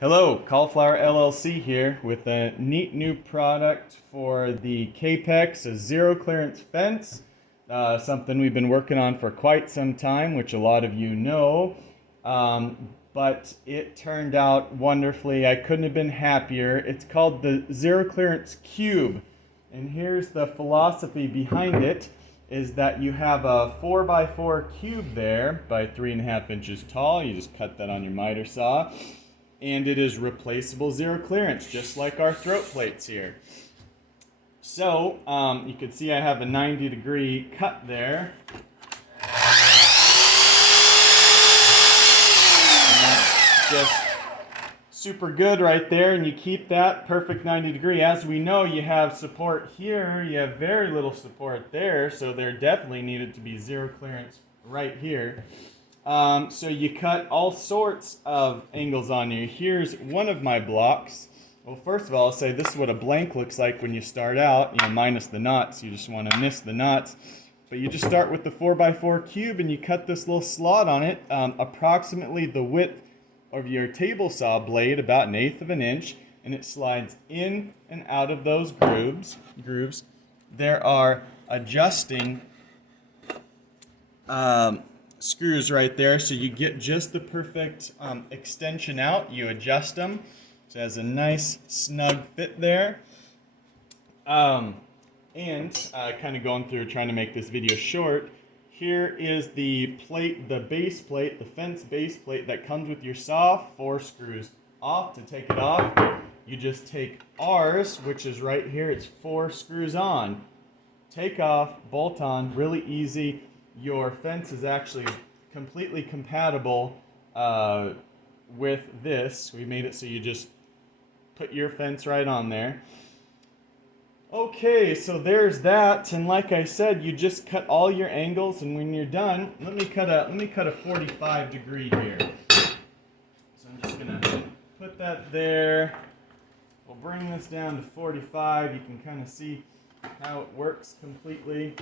Hello, Colliflower LLC here with a neat new product for the Kapex, a zero clearance fence. Something we've been working on for quite some time, which a lot of you know. But it turned out wonderfully. I couldn't have been happier. It's called the Zero Clearance Cube. And here's the philosophy behind it is that you have a 4x4 cube there by 3.5 inches tall. You just cut that on your miter saw. And it is replaceable zero clearance, just like our throat plates here. So you can see I have a 90-degree cut there. And that's just super good right there, and you keep that perfect 90 degree. As we know, you have support here, you have very little support there, so there definitely needed to be zero clearance right here. So you cut all sorts of angles on you. Here's one of my blocks. Well, first of all, I'll say this is what a blank looks like when you start out, minus the knots. You just want to miss the knots. But you just start with the 4x4 cube and you cut this little slot on it, approximately the width of your table saw blade, about 1/8 of an inch, and it slides in and out of those grooves. There are adjusting screws right there, so you get just the perfect extension out. You adjust them, so it has a nice snug fit there. And kind of going through trying to make this video short, here is the plate, the base plate, the fence base plate that comes with your saw. 4 screws off. To take it off, you just take ours, which is right here. It's 4 screws on. Take off, bolt on, really easy. Your fence is actually completely compatible with this. We made it so you just put your fence right on there. Okay, so there's that, and like I said, you just cut all your angles, and when you're done, let me cut a 45 degree here. So I'm just gonna put that there. We'll bring this down to 45. You can kind of see how it works completely.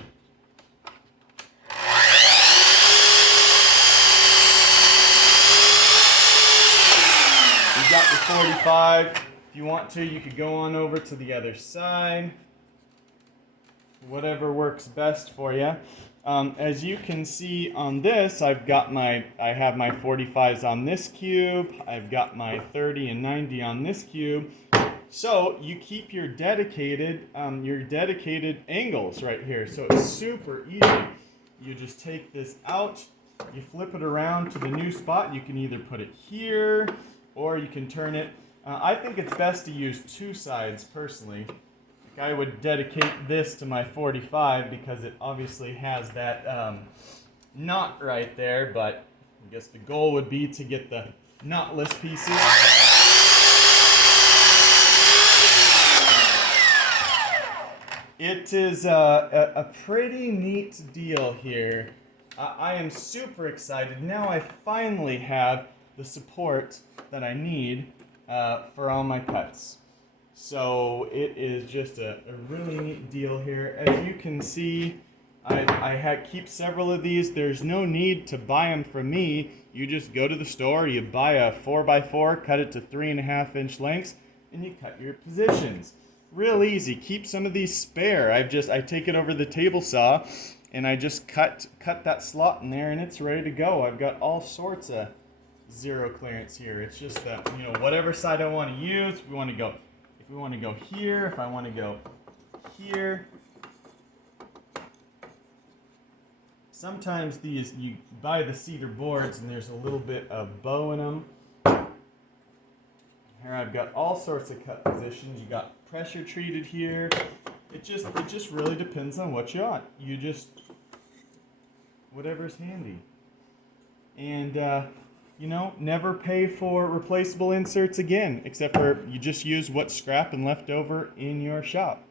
You've got your 45. If you want to, you could go on over to the other side. Whatever works best for you. As you can see on this, I have my 45s on this cube. I've got my 30 and 90 on this cube. So you keep your dedicated angles right here. So it's super easy. You just take this out, you flip it around to the new spot. You can either put it here or you can turn it. I think it's best to use 2 sides personally. I would dedicate this to my 45 because it obviously has that knot right there, but I guess the goal would be to get the knotless pieces. It is a pretty neat deal here. I am super excited. Now I finally have the support that I need for all my cuts. So it is just a really neat deal here. As you can see, I keep several of these. There's no need to buy them from me. You just go to the store, you buy a 4x4, cut it to 3.5 inch lengths, and you cut your positions. Real easy. Keep some of these spare. I take it over the table saw, and I just cut that slot in there, and it's ready to go. I've got all sorts of zero clearance here. It's just that, whatever side I want to use. If we want to go here, if I want to go here. Sometimes these, you buy the cedar boards and there's a little bit of bow in them. Here I've got all sorts of cut positions. You got pressure treated here. It just really depends on what you want. You just, whatever's handy. And never pay for replaceable inserts again, except for you just use what's scrap and left over in your shop.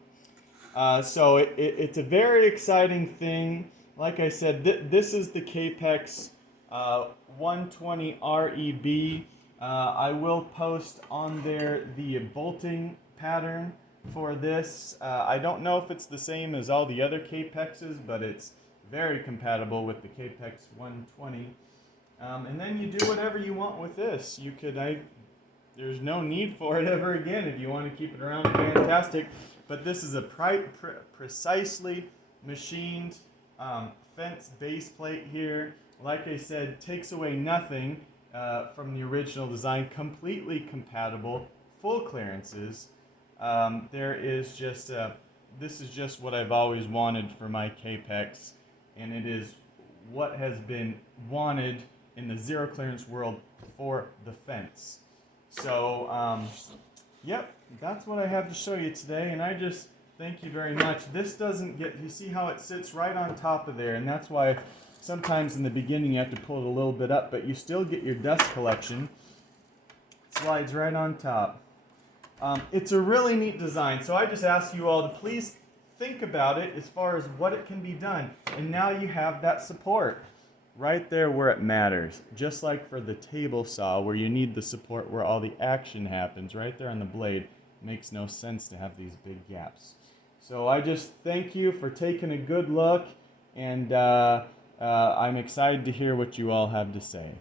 So it's a very exciting thing. Like I said, this is the Kapex 120 REB. I will post on there the bolting pattern for this. I don't know if it's the same as all the other Kapexes, but it's very compatible with the Kapex 120. And then you do whatever you want with this. You could, there's no need for it ever again. If you want to keep it around, fantastic. But this is a precisely machined fence base plate here. Like I said, takes away nothing from the original design. Completely compatible, full clearances. There is just this is just what I've always wanted for my Kapex, and it is what has been wanted in the zero clearance world for the fence. So, yep, that's what I have to show you today, and I just thank you very much. This doesn't get, you see how it sits right on top of there, and that's why sometimes in the beginning you have to pull it a little bit up, but you still get your dust collection. It slides right on top. It's a really neat design, so I just ask you all to please think about it as far as what it can be done. And now you have that support right there where it matters. Just like for the table saw where you need the support where all the action happens, right there on the blade. It makes no sense to have these big gaps. So I just thank you for taking a good look, and I'm excited to hear what you all have to say.